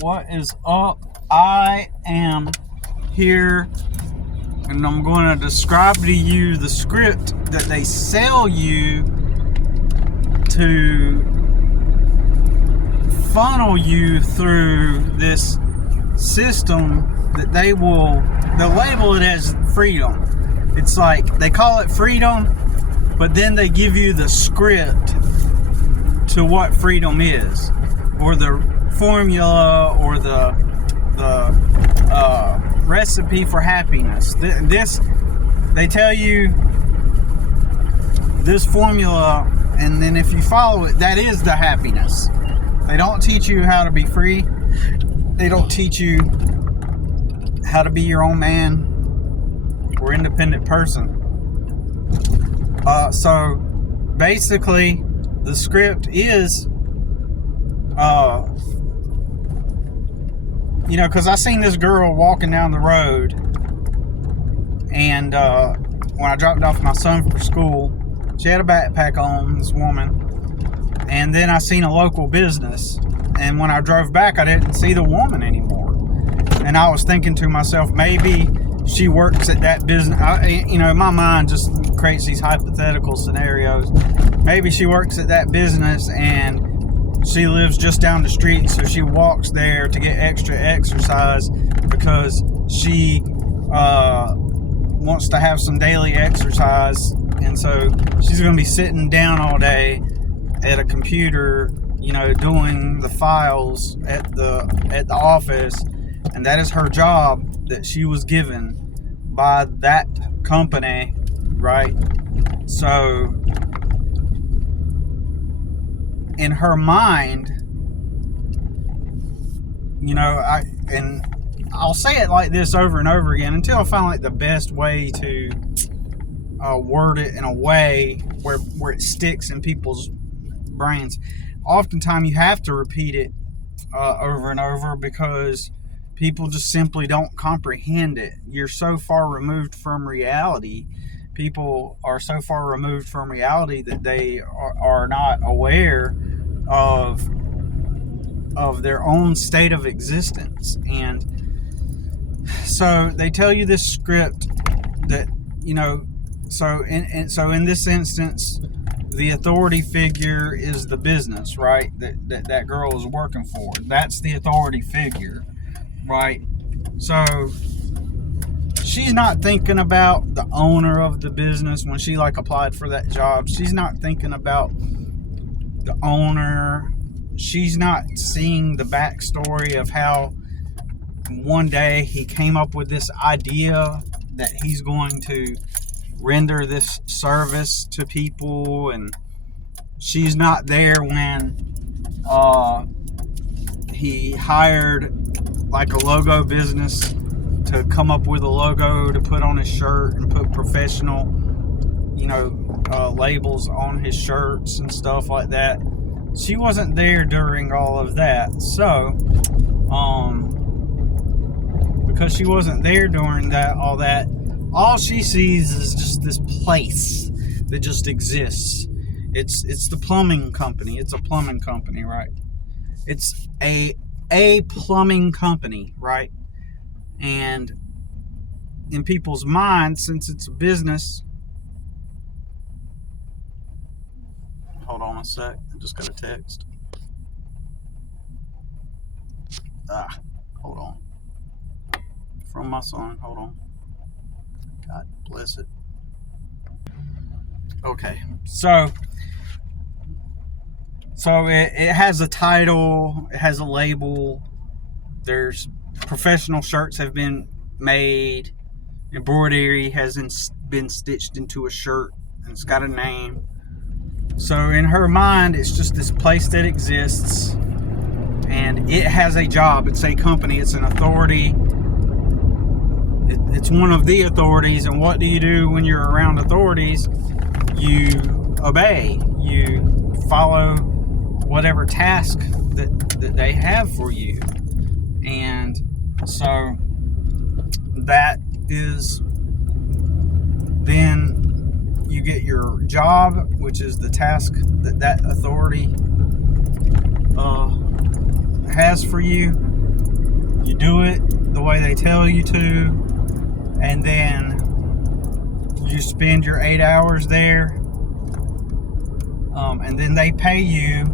What is up? I am here and I'm going to describe to you the script that they sell you to funnel you through this system that they'll label it as freedom. It's like they call it freedom, but then they give you the script to what freedom is, or the formula, or the recipe for happiness. They tell you this formula, and then if you follow it, that is the happiness. They don't teach you how to be free. They don't teach you how to be your own man or independent person. So basically, the script is, because I seen this girl walking down the road, and when I dropped off my son for school, she had a backpack on, this woman, and then I seen a local business, and when I drove back, I didn't see the woman anymore, and I was thinking to myself, maybe she works at that business. My mind just creates these hypothetical scenarios. Maybe she works at that business and she lives just down the street, so she walks there to get extra exercise because she wants to have some daily exercise, and so she's going to be sitting down all day at a computer, doing the files at the office, and that is her job that she was given by that company, right? So in her mind, I'll say it like this over and over again until I find like the best way to word it in a way where it sticks in people's brains. Oftentimes you have to repeat it over and over because people just simply don't comprehend it. You're so far removed from reality. People are so far removed from reality that they are not aware of their own state of existence. And so they tell you this script that, so in this instance, the authority figure is the business, right? That girl is working for. That's the authority figure, right? So she's not thinking about the owner of the business when she applied for that job. She's not thinking about the owner. She's not seeing the backstory of how one day he came up with this idea that he's going to render this service to people, and she's not there when he hired a logo business to come up with a logo to put on his shirt and put professional, labels on his shirts and stuff like that. She wasn't there during all of that. So, because she wasn't there during all that, all she sees is just this place that just exists. It's the plumbing company. It's a plumbing company, right? It's a plumbing company, right? And in people's minds, since it's a business, hold on a sec, I just got a text. Hold on. From my son, hold on. God bless it. Okay, so it has a title, it has a label, there's professional shirts have been made, embroidery has been stitched into a shirt, and it's got a name. So in her mind, it's just this place that exists, and it has a job. It's a company, it's an authority, it's one of the authorities. And what do you do when you're around authorities? You obey, you follow whatever task that they have for you. And so that is, then you get your job, which is the task that authority has for you. do it the way they tell you to, and then you spend your 8 hours there, and then they pay you,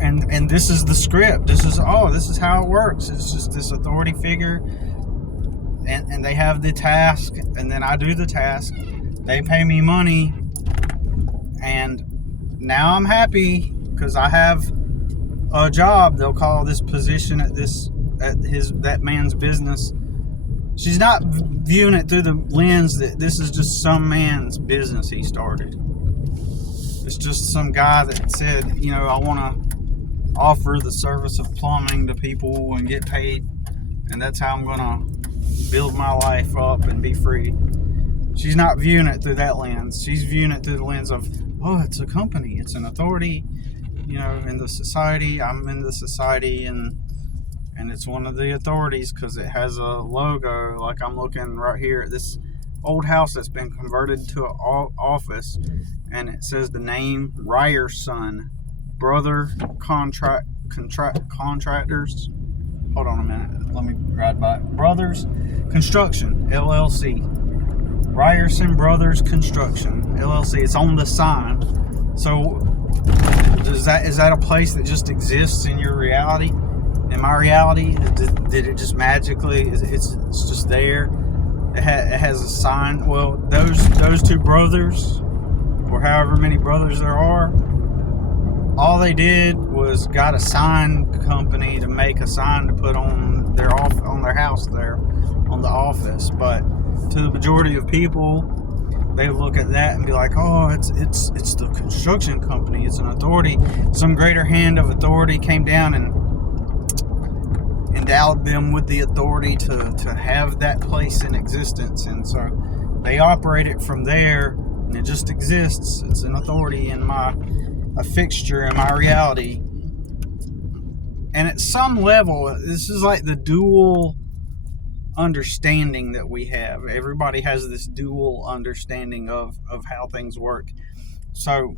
and this is the script. This is how it works. It's just this authority figure, and they have the task, and then I do the task. They pay me money, and now I'm happy because I have a job. They'll call this position at that man's business. She's not viewing it through the lens that this is just some man's business he started. It's just some guy that said, I want to offer the service of plumbing to people and get paid, and that's how I'm going to build my life up and be free. She's not viewing it through that lens. She's viewing it through the lens of, it's a company, it's an authority, in the society. I'm in the society, and it's one of the authorities because it has a logo. Like I'm looking right here at this old house that's been converted to an office, and it says the name Ryerson Brother Contractors. Hold on a minute. Let me ride by it. Brothers Construction LLC. Ryerson Brothers Construction LLC. It's on the sign. So is that a place that just exists in your reality? In my reality, did it just magically? It's just there. It has a sign. Well, those two brothers, or however many brothers there are, all they did was got a sign company to make a sign to put on their house there, on the office. But to the majority of people, they look at that and be like, it's the construction company. It's an authority. Some greater hand of authority came down and endowed them with the authority to have that place in existence, and so they operate it from there, and it just exists. It's an authority in a fixture in my reality. And at some level, this is like the dual understanding that we have. Everybody has this dual understanding of how things work. So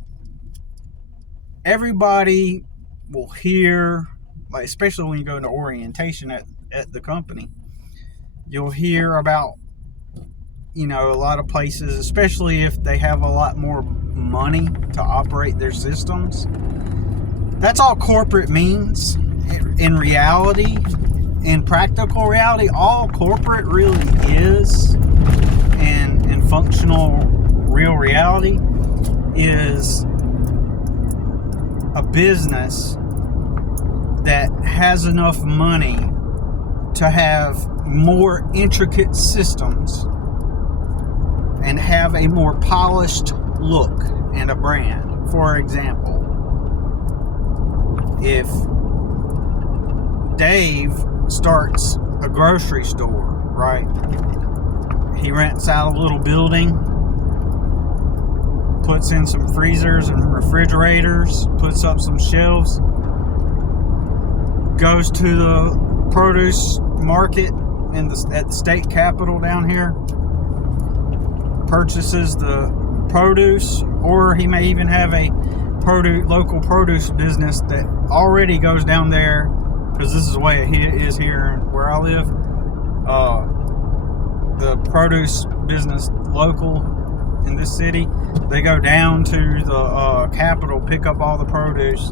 everybody will hear, like, especially when you go into orientation at the company, you'll hear about, a lot of places, especially if they have a lot more money to operate their systems. That's all corporate means. In reality, in practical reality, all corporate really is, and in functional real reality, is a business that has enough money to have more intricate systems and have a more polished look and a brand. For example, if Dave starts a grocery store, right? He rents out a little building, puts in some freezers and refrigerators, puts up some shelves, goes to the produce market at the state capitol down here, purchases the produce, or he may even have a local produce business that already goes down there, because this is the way it is here where I live. The produce business local in this city, they go down to the capitol, pick up all the produce,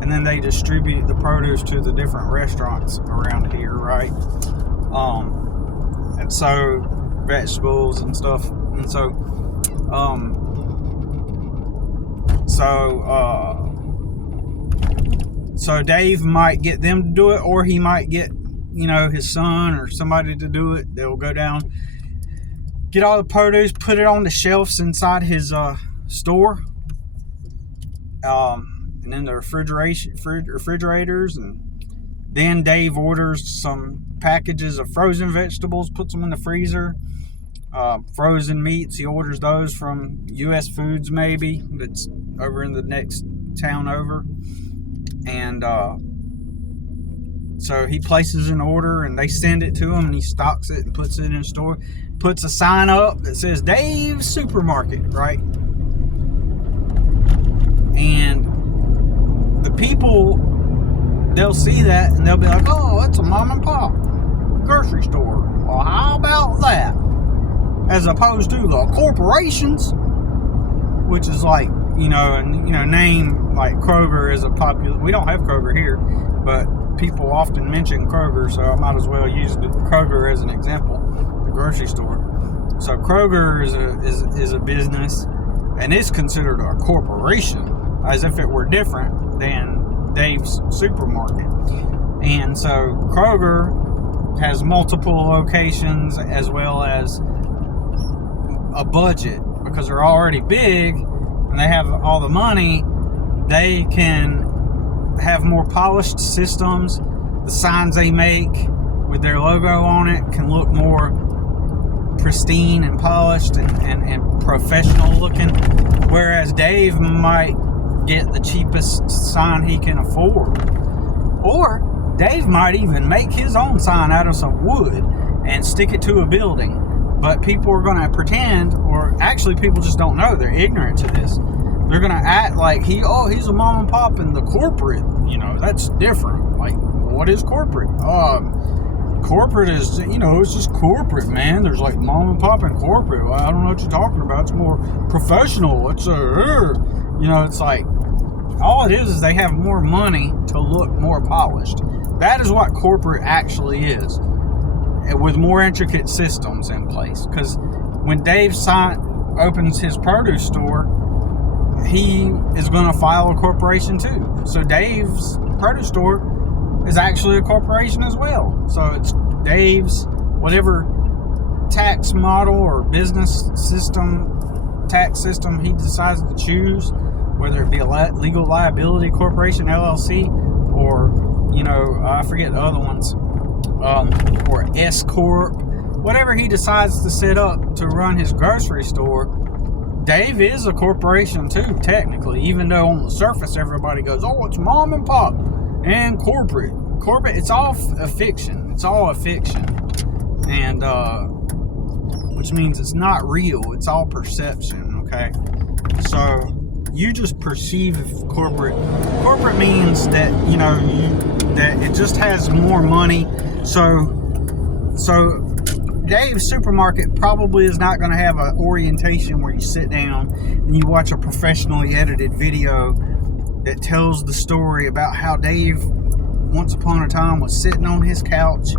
and then they distribute the produce to the different restaurants around here, right? And so vegetables and stuff, and so Dave might get them to do it, or he might get, his son or somebody to do it. They'll go down, get all the produce, put it on the shelves inside his store, and then the refrigerators, and then Dave orders some packages of frozen vegetables, puts them in the freezer. Frozen meats, he orders those from U.S. Foods, maybe, that's over in the next town over. And so he places an order, and they send it to him, and he stocks it and puts it in a store, puts a sign up that says Dave's Supermarket, right? And the people they'll see that and they'll be like, oh, that's a mom and pop grocery store. Well, how about that? As opposed to the corporations, which is like, name like Kroger is a popular. We don't have Kroger here, but people often mention Kroger, so I might as well use Kroger as an example, the grocery store. So Kroger is a business, and it's considered a corporation, as if it were different than Dave's supermarket. And so Kroger has multiple locations as well as a budget, because they're already big and they have all the money. They can have more polished systems. The signs they make with their logo on it can look more pristine and polished and professional looking, whereas Dave might get the cheapest sign he can afford. Or Dave might even make his own sign out of some wood and stick it to a building. But people are going to pretend, or actually people just don't know. They're ignorant to this. They're going to act like he's a mom and pop, and the corporate, that's different. Like, what is corporate? Corporate is, it's just corporate, man. There's like mom and pop and corporate. Well, I don't know what you're talking about. It's more professional. It's it's like, all it is they have more money to look more polished. That is what corporate actually is, with more intricate systems in place. Because when Dave opens his produce store, he is going to file a corporation too. So Dave's produce store is actually a corporation as well. So it's Dave's whatever tax model or business system, tax system he decides to choose, whether it be a legal liability corporation, LLC, or I forget the other ones, or S Corp, whatever he decides to set up to run his grocery store. Dave is a corporation too, technically, even though on the surface everybody goes, oh, it's mom and pop and corporate. It's all a fiction. It's all a fiction. And, which means it's not real. It's all perception, okay? So, you just perceive corporate. Corporate means that, that it just has more money. So Dave's supermarket probably is not going to have an orientation where you sit down and you watch a professionally edited video that tells the story about how Dave once upon a time was sitting on his couch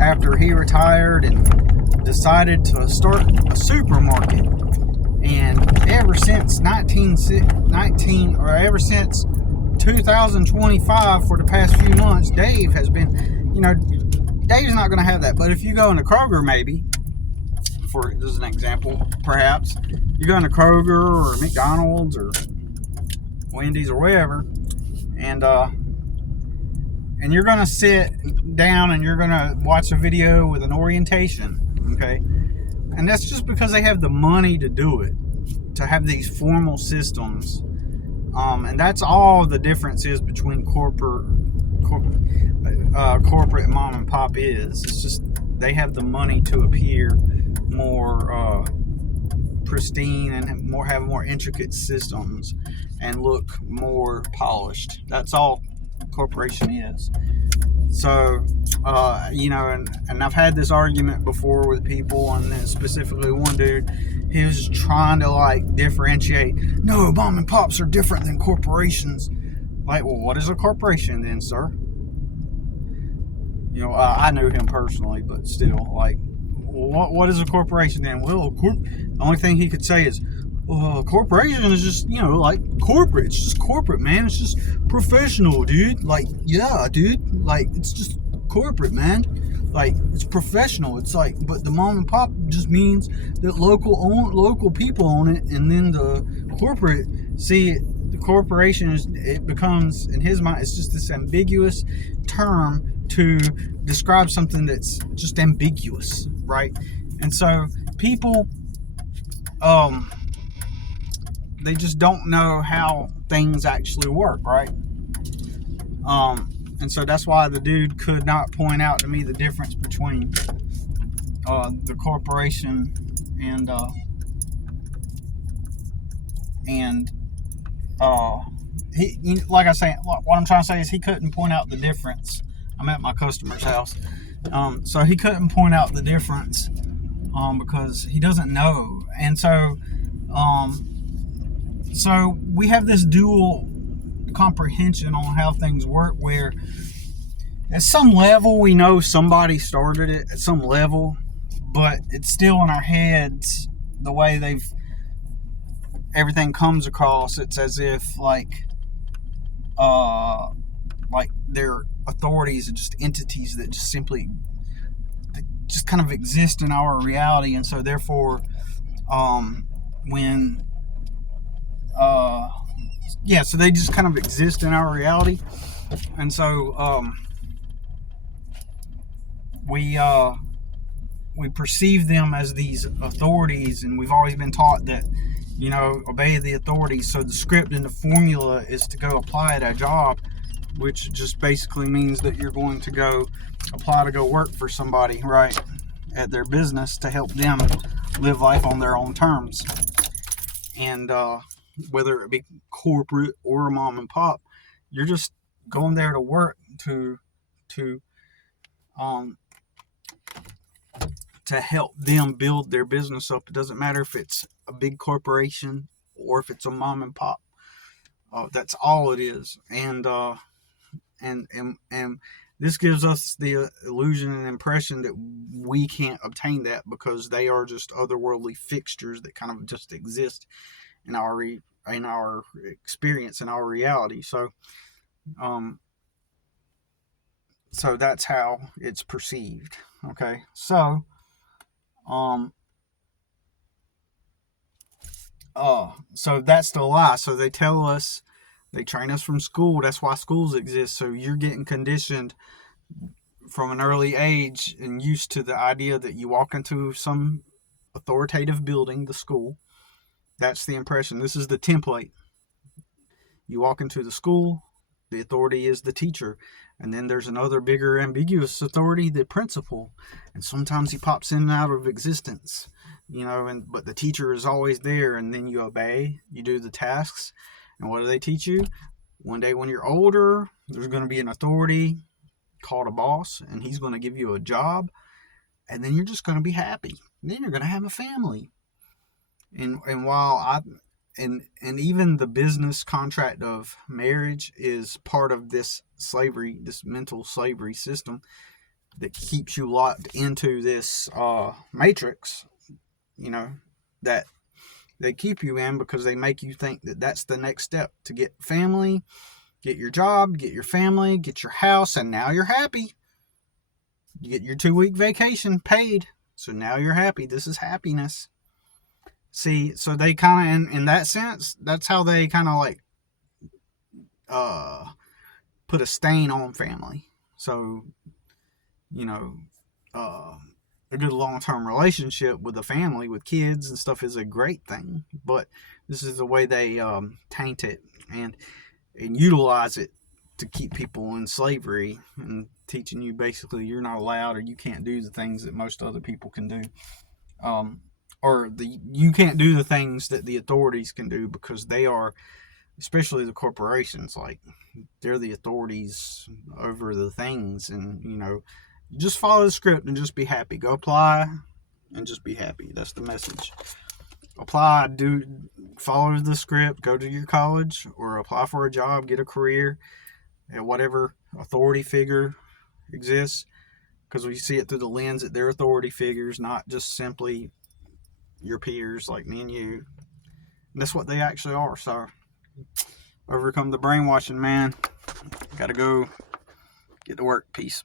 after he retired and decided to start a supermarket. And ever since ever since 2025, for the past few months, Dave has been, Dave's not going to have that. But if you go into Kroger, maybe, for this is an example, perhaps, you go into Kroger or McDonald's or Wendy's or wherever, and you're going to sit down and you're going to watch a video with an orientation, okay? And that's just because they have the money to do it, to have these formal systems. And that's all the difference is between corporate mom and pop is. It's just they have the money to appear more pristine and have more intricate systems and look more polished. That's all a corporation is. So, and I've had this argument before with people, and then specifically one dude, he was trying to differentiate. No, mom and pops are different than corporations. Like, well, what is a corporation then, sir? I knew him personally, but still, what is a corporation then? Well, the only thing he could say is, well, a corporation is just, corporate. It's just corporate, man. It's just professional, dude. Yeah, dude. It's just corporate, man. It's professional. It's but the mom and pop just means that local people own it, and then the corporate, the corporation it becomes, in his mind, it's just this ambiguous term to describe something that's just ambiguous, right? And so people, they just don't know how things actually work, right? And so that's why the dude could not point out to me the difference between the corporation like I say, what I'm trying to say is he couldn't point out the difference. I'm at my customer's house, so he couldn't point out the difference because he doesn't know, and so we have this dual comprehension on how things work, where at some level we know somebody started it at some level, but it's still in our heads the way everything comes across. It's as if they're authorities and just entities that just simply just kind of exist in our reality, and so therefore when so they just kind of exist in our reality, and so we perceive them as these authorities, and we've always been taught that, obey the authorities. So the script and the formula is to go apply at a job, which just basically means that you're going to go apply to go work for somebody, right, at their business to help them live life on their own terms. And whether it be corporate or a mom and pop, you're just going there to work to help them build their business up. It doesn't matter if it's a big corporation or if it's a mom and pop. That's all it is. And this gives us the illusion and impression that we can't obtain that because they are just otherworldly fixtures that kind of just exist in our experience, in our reality. So that's how it's perceived. Okay, so so that's the lie. So they tell us, they train us from school. That's why schools exist. So you're getting conditioned from an early age and used to the idea that you walk into some authoritative building, the school. That's the impression. This is the template. You walk into the school, the authority is the teacher. And then there's another bigger ambiguous authority, the principal. And sometimes he pops in and out of existence, but the teacher is always there. And then you obey, you do the tasks. And what do they teach you? One day when you're older, there's going to be an authority called a boss, and he's going to give you a job. And then you're just going to be happy. And then you're going to have a family. And even the business contract of marriage is part of this slavery, this mental slavery system that keeps you locked into this matrix, that they keep you in because they make you think that that's the next step to get family, get your job, get your family, get your house, and now you're happy. You get your 2-week vacation paid, so now you're happy. This is happiness. See, so they kind of, in that sense, that's how they kind of put a stain on family. So, a good long-term relationship with a family, with kids and stuff, is a great thing. But this is the way they taint it and utilize it to keep people in slavery and teaching you basically you're not allowed, or you can't do the things that most other people can do. You can't do the things that the authorities can do because they are, especially the corporations, they're the authorities over the things. And just follow the script and just be happy. Go apply and just be happy. That's the message. Apply, follow the script, go to your college or apply for a job, get a career at whatever authority figure exists, because we see it through the lens that they're authority figures, not just simply your peers like me and you. And that's what they actually are. So overcome the brainwashing, man. Gotta go get to work. Peace.